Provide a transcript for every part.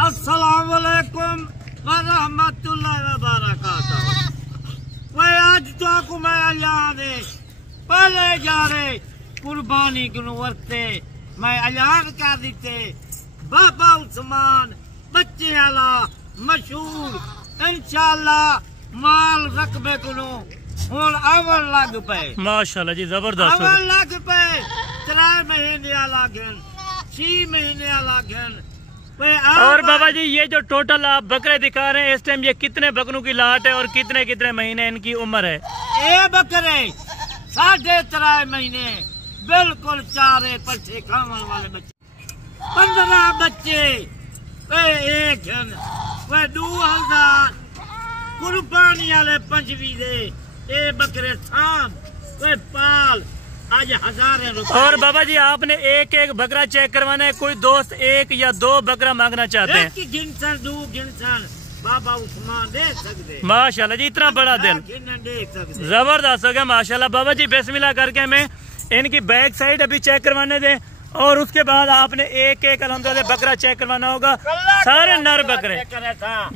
अस्सलाम वालेकुम व रहमतुल्लाहि व बरकातहू। मैं आज तो आपको मैं अल्लाह दे पहले जा रहे कुर्बानी गुनु वरते मैं ऐलान कर दीते बाबा उस्मान बच्चे आला मशहूर इंशाअल्लाह माल रकबे गुनु हुन अवल लग पे माशाल्लाह जी जबरदस्त अवल लग पे 3 महीने लागन 6 महीने लागन। और बाबा जी ये जो टोटल आप बकरे दिखा रहे हैं इस टाइम ये कितने बकरों की लाट है और कितने कितने महीने इनकी उम्र है? ये बकरे 3.5 महीने बिल्कुल चारे पट्टे खाने वाले बच्चे 15 बच्चे एक 2000 कुर्बानी वाले 25 दे ये बकरे थाम पाल आज 1000 रुपए। और बाबा जी आपने एक एक बकरा चेक करवाना है, कोई दोस्त 1 या 2 बकरा मांगना चाहते हैं? बाबा उस्मान दे सकते। माशाल्लाह जी इतना बड़ा दिल जबरदस्त हो गया माशाल्लाह। बाबा जी बिस्मिल्लाह करके हमें इनकी बैक साइड अभी चेक करवाने दें और उसके बाद आपने एक एक अल्हम्दुलिल्लाह बकरा चेक करवाना होगा। सारे नर बकरे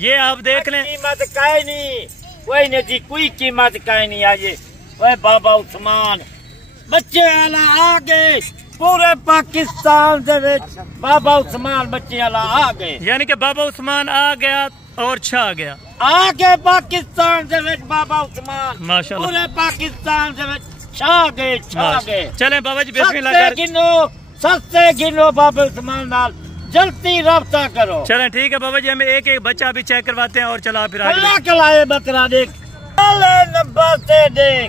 ये आप देख लें। कीमत काहे नहीं कोई नहीं जी, कोई कीमत काहे नहीं आज बाबा उस्मान बच्चे आला आ गए पूरे पाकिस्तान दे विच बाबा उस्मान बच्चे आला आ गए, यानी कि बाबा उस्मान आ गया और छा गया आगे पाकिस्तान दे विच बाबा उस्मान माशाल्लाह पूरे पाकिस्तान दे विच छा गए। चलें बाबा जी बिस्मिल्लाह गिनो सस्ते गिनो बाबा उस्मान नाल जल्दी रब्ता करो। चलें ठीक है बाबा जी हमें एक एक बच्चा भी चेक करवाते हैं और चला फिर अल्लाह कलाए बकरा देख नंबर से देख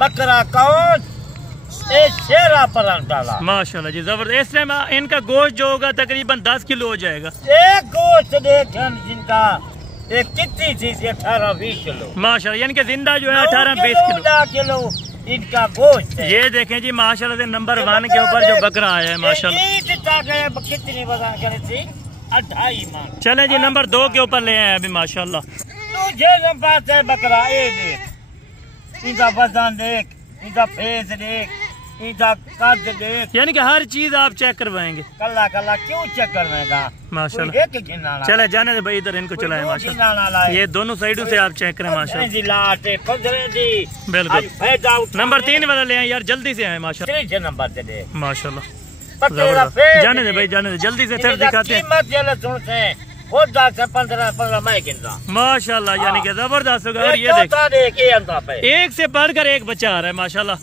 बकरा कौन शेरा परन डाला माशाल्लाह जी जबरदस्त। इस टाइम इनका गोश्त जो होगा तकरीबन 10 किलो हो जाएगा। एक गोश्त देखन जिनका एक कितनी चीज 18-20 किलो माशाल्लाह, यानी कि जिंदा जो है 18-20 किलो इनका गोश्त है। ये देखें जी माशाल्लाह से नंबर 1 के ऊपर जो बकरा आया है माशाल्लाह। कितनी वजन करे थी 28 मन। चले जी नंबर 2 के ऊपर ले आए अभी माशाल्लाह। तुझे नंबर से बकरा ये देख इनका वजन देख इनका फेस देख इनका कद देख, यानी कि हर चीज आप चेक करवाएंगे। कल्ला कल्ला क्यों चेक करवाएगा माशाल्लाह। चले जाने दे भाई इधर इनको चलाए माशाल्लाह। ये दोनों साइडों से आप चेक करें माशाल्लाह। बिल्कुल नंबर 3 वाला ले आए यार जल्दी से आए माशाल्लाह। नंबर से दे माशाल्लाह जाने दे भाई जाने दे जल्दी से फिर दिखाते हैं। 15 माशाल्लाह, यानी कि जबरदस्त होगा। और ये देख एक से बढ़कर एक बच्चा आ रहा है माशाल्लाह।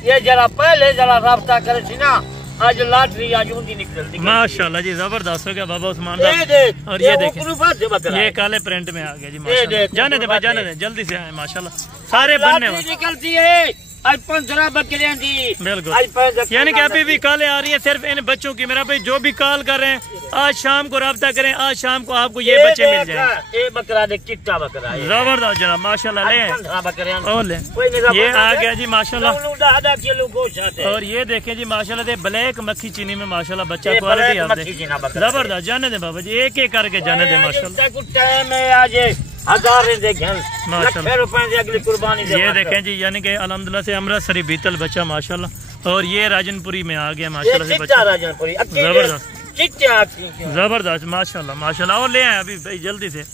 ये जरा पहले जरा राब्ता करे थी ना आज लॉटरी आज उनकी निकलती माशाल्लाह जी जबरदस्त हो गया बाबा उस्मान साहब। और ये देखें ये काले प्रिंट में आ गया जी माशाल्लाह। जाने दे भाई जाने दे जल्दी से आए माशाल्लाह। सारे बनने निकलती है आज 15 बकरियां दी बिल्कुल, यानी कि अभी भी कॉलें आ रही है सिर्फ इन बच्चों की। मेरा भाई जो भी कॉल कर रहे हैं आज शाम को राब्ता करें, आज शाम को आपको ये बच्चे मिल जाएंगे। ये बकरा देख चिट्टा बकरा जबरदस्त जनाब माशाल्लाह। ले और ले ये आ गया जी माशाल्लाह। और ये देखें जी माशाल्लाह से ब्लैक मक्खी चीनी में माशाल्लाह बच्चा क्वालिटी जबरदस्त। जाने दे बाबा जी एक एक करके जाने दे माशाल्लाह। अगली कुर्बानी ये देखें जी यानी कि अल्हम्दुलिल्लाह से अमृतसरी बीतल बच्चा माशाल्लाह। और ये राजनपुरी में आ गया माशाल्लाह से बच्चा जबरदस्त माशाल्लाह माशाल्लाह। और ले आए अभी भाई जल्दी से।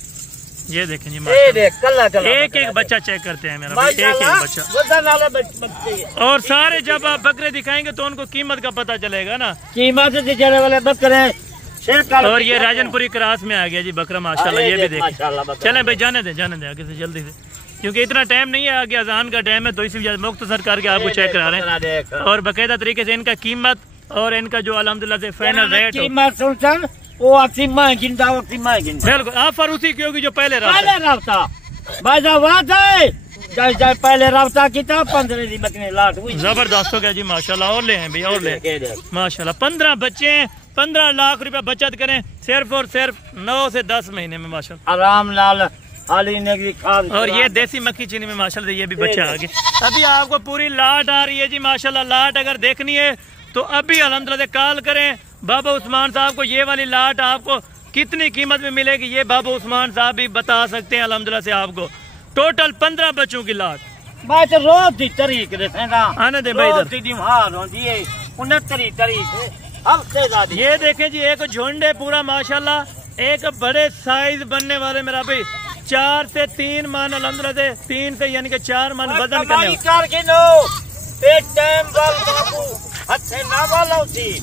ये देखें जी माशाल्लाह एक एक बच्चा चेक करते हैं मेरा भाई एक एक बच्चा। और सारे जब आप बकरे दिखाएंगे तो उनको कीमत का पता चलेगा ना, कीमत से चलने वाले बकरे। और ये राजनपुरी क्रास में आ गया जी बकरा माशाल्लाह। ये भी देखें। चलें भाई जाने दे आगे से जल्दी से, क्योंकि इतना टाइम नहीं है आगे अजान का टाइम है तो इसी मुख्तसर करके आपको चेक करा रहे हैं और बाकायदा तरीके से इनका कीमत और इनका जो अल्हम्दुलिल्लाह से फाइनल रेट बिल्कुल आप फरूसी की होगी जो पहले पहले राब्ता की 15 दिन बकने लाट हुई जबरदस्त हो गया जी माशाल्लाह। और ले हैं भैया और ले माशाल्लाह। 15 बच्चे हैं 15 लाख रुपया बचत करें सिर्फ और सिर्फ 9 से 10 महीने में माशाल्लाह आराम लाल। और ये देसी मक्खी चीनी में माशाल्लाह ये भी बच्चे आ गए। अभी आपको पूरी लाट आ रही है जी माशाल्लाह। लाट अगर देखनी है तो अभी अल्हम्दुलिल्लाह से कॉल करें बाबा उस्मान साहब को। ये वाली लाट आपको कितनी कीमत में मिलेगी ये बाबा उस्मान साहब भी बता सकते हैं अल्हम्दुलिल्लाह से आपको। टोटल 15 बच्चों की लाट रोज की तरीक आने दे भाई इधर 29 तारीख हफ्ते दादी। ये देखें जी एक झुंड है पूरा माशाल्लाह, एक बड़े साइज बनने वाले मेरा भाई 4 से 3 मन अल्हम्दुलिल्लाह से 3 से यानी कि 4 मन वजन करने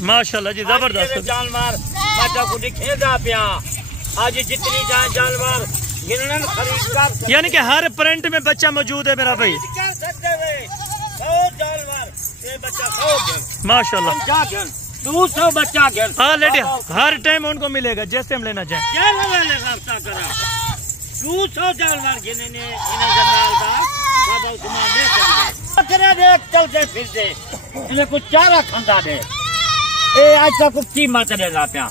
माशाल्लाह जी जबरदस्त जानवर बच्चा को दिखेगा पिया। आज जितनी जानवर गिनन खरीद कर यानी कि हर प्रिंट में बच्चा मौजूद है मेरा भाई। कर सकते हुए 100 जानवर ये बच्चा 100 माशाल्लाह 200 बच्चा घर ऑलरेडी हर टाइम उनको मिलेगा जैसे हम लेना चाहें। क्या लेगा 200 जानवर गिने जमाल का बाबा उस्मान दे सकते देख चलते फिरते इन्हें कुछ चारा खंदा दे। ए आज तक कुछ कीमत देगा प्या,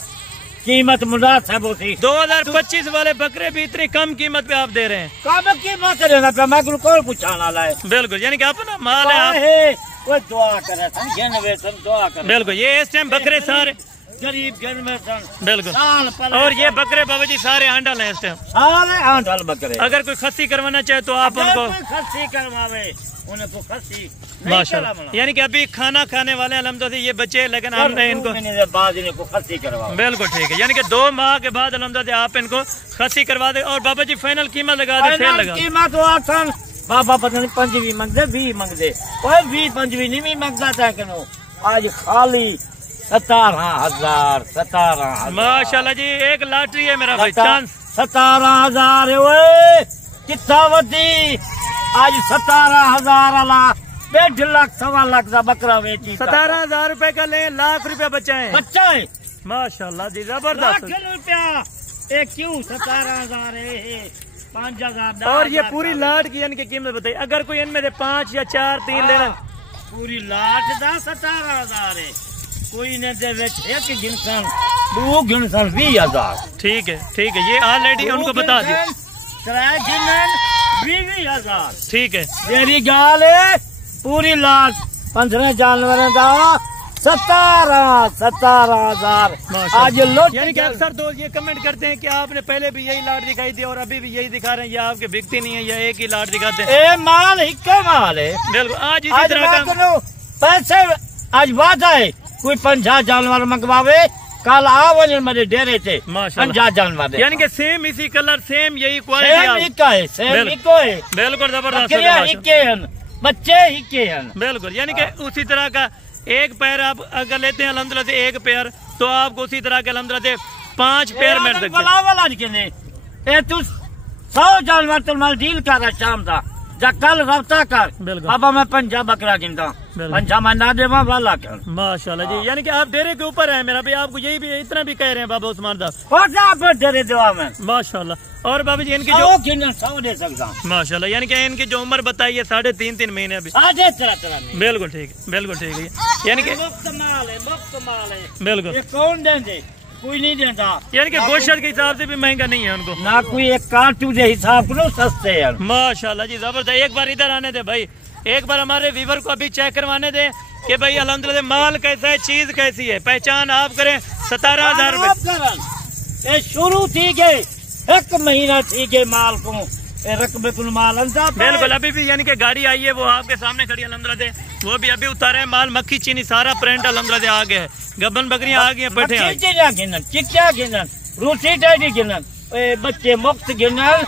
कीमत मुनासिब होती। 2025 वाले बकरे भी इतनी कम कीमत पे आप दे रहे हैं। कम कीमत देना प्या, मैं कौन पूछाना लाए। बिल्कुल यानी कि अपना माल है वो दुआ करे दुआ करे। बिल्कुल ये इस टाइम बकरे सारे गरीब घर में बिल्कुल। और ये बकरे बाबा जी सारे आंडल हैं इस टाइम, सारे आंडल बकरे। अगर कोई खस्सी करवाना चाहे तो आप उनको खस्सी करवावे उन्हें तो खस्सी माशाल्लाह। यानी कि अभी खाना खाने वाले अल्हम्दुलिल्लाह ये बच्चे, लेकिन हमने इनको बाद इनको खस्सी करवा। बिल्कुल ठीक है, यानी कि 2 माह के बाद अल्हम्दुलिल्लाह आप इनको खस्सी करवा दे। और बाबा जी फाइनल कीमत लगा दे, सेल लगा कीमत आसान बाबा पता नहीं 5 मंगदे 20 मंगदे कोई 20-25 नहीं भी मंगता था कनो। आज खाली 17,000 माशाल्लाह जी। एक लॉटरी है मेरा भाई, चांस 17,000 कितना वधी। आज 17,000 वाला 1.5 लाख 1.25 लाख का बकरा बेची। 17,000 रुपए का ले, लाख रुपया बचा है। बच्चा है माशाल्लाह जी जबरदस्त। लाख रुपया एक क्यों 17,000 है 5,000। और ये पूरी लाट की यानी कि कीमत बताइए, अगर कोई इनमें से 5 या 4 3 लेना। पूरी लाट दा 17,000 है, कोई ने दे एक गिनसन 2 गिनसन 20,000। ठीक है ये ऑलरेडी उनको बता दी। 20,000 ठीक है मेरी गाल है। पूरी लाट 15 जानवर का 17,000। आज लोग यानी कि अक्सर दोस्त ये कमेंट करते हैं कि आपने पहले भी यही लाट दिखाई थी और अभी भी यही दिखा रहे हैं, या आपके बिकती नहीं है या एक ही लाट दिखाते हैं। ए माल हिक्का माल है बिल्कुल। आज इसी तरह का पैसे आज बात है, कोई 50 जानवर मंगवावे कल आवल मेरे डेरे थे 50 जानवर, यानी कि सेम इसी कलर सेम यही क्वालिटी है। सेम इको है बिल्कुल जबरदस्त। बच्चे हिक्के हैं बिल्कुल। यानी कि उसी तरह का एक पैर आप अगर लेते हैं अल्हम्दुलिल्लाह से एक पैर, तो आपको उसी तरह के अल्हम्दुलिल्लाह से 5 पैर मिल सकते हैं। तू 100 जानवर तो मैं डील कर रहा शाम था जा कल रफ्ता कर बाबा मैं 50 बकरा गिनता 50 मैं ना देवा वाला कर। माशाल्लाह जी, यानी कि आप डेरे के ऊपर है मेरा भाई, आपको यही भी इतना भी कह रहे हैं बाबा उस्मान साहब डेरे देवा में माशाल्लाह। और बाबा जी इनकी 100 दे सकता माशाल्लाह, यानी कि इनकी जो उम्र बताई है 3.5 महीने अभी। बिल्कुल ठीक है यानी कि मुफ्त माल है बिल्कुल। कौन देंगे कोई नहीं देता, यानी कि गोश्त के हिसाब से भी महंगा नहीं है उनको ना, कोई एक कार्टू के हिसाब को सस्ते है माशाल्लाह जी जबरदस्त। एक बार इधर आने दे भाई, एक बार हमारे व्यूवर को अभी चेक करवाने दे कि भाई अल्हम्दुलिल्लाह माल कैसा है, चीज कैसी है, पहचान आप करें। 17,000 रुपए शुरू ठीक है, 1 महीना ठीक है माल को रकबे कुल माल बिल्कुल। अभी भी यानी कि गाड़ी आई है वो आपके सामने खड़ी अल्हम्दुलिल्लाह, वो भी अभी उतारे है माल, मक्खी चीनी सारा प्रिंट अल्हम्दुलिल्लाह आ गया है, गब्बन बकरियां आ गई हैं, पठे आ गई, चिक्किया गिनन रूसी डायरी गिनन बच्चे मुफ्त गिनन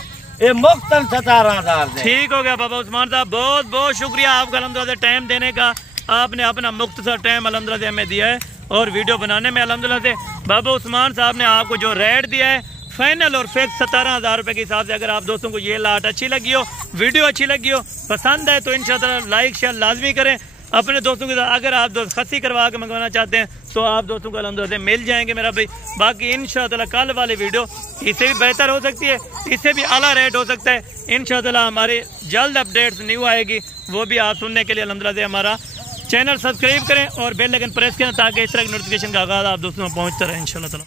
मुफ्त 17,000। ठीक हो गया बाबा उस्मान साहब, बहुत बहुत शुक्रिया आपका अल्हम्दुलिल्लाह टाइम देने का। आपने अपना मुख्तसर टाइम अल्हम्दुलिल्लाह हमें दिया है और वीडियो बनाने में अल्हम्दुलिल्लाह से बाबा उस्मान साहब ने आपको जो रेट दिया है फाइनल और फिक्स 17,000 रुपए के हिसाब से। अगर आप दोस्तों को ये लाट अच्छी लगी हो, वीडियो अच्छी लगी हो, पसंद है तो इंशाअल्लाह लाइक शेयर लाजमी करें अपने दोस्तों के साथ। अगर आप दोस्त खस्सी करवा के मंगवाना चाहते हैं तो आप दोस्तों को अल्हम्दुलिल्लाह मिल जाएंगे मेरा भाई। बाकी इंशाअल्लाह कल वाली वीडियो इससे भी बेहतर हो सकती है, इससे भी आला रेट हो सकता है इंशाअल्लाह। हमारे जल्द अपडेट्स न्यू आएगी, वो भी आप सुनने के लिए अल्हम्दुलिल्लाह हमारा चैनल सब्सक्राइब करें और बेल आइकन प्रेस करें ताकि इस तरह की नोटिफिकेशन का आगाज़ आप दोस्तों में पहुँचता रहे इंशाअल्लाह।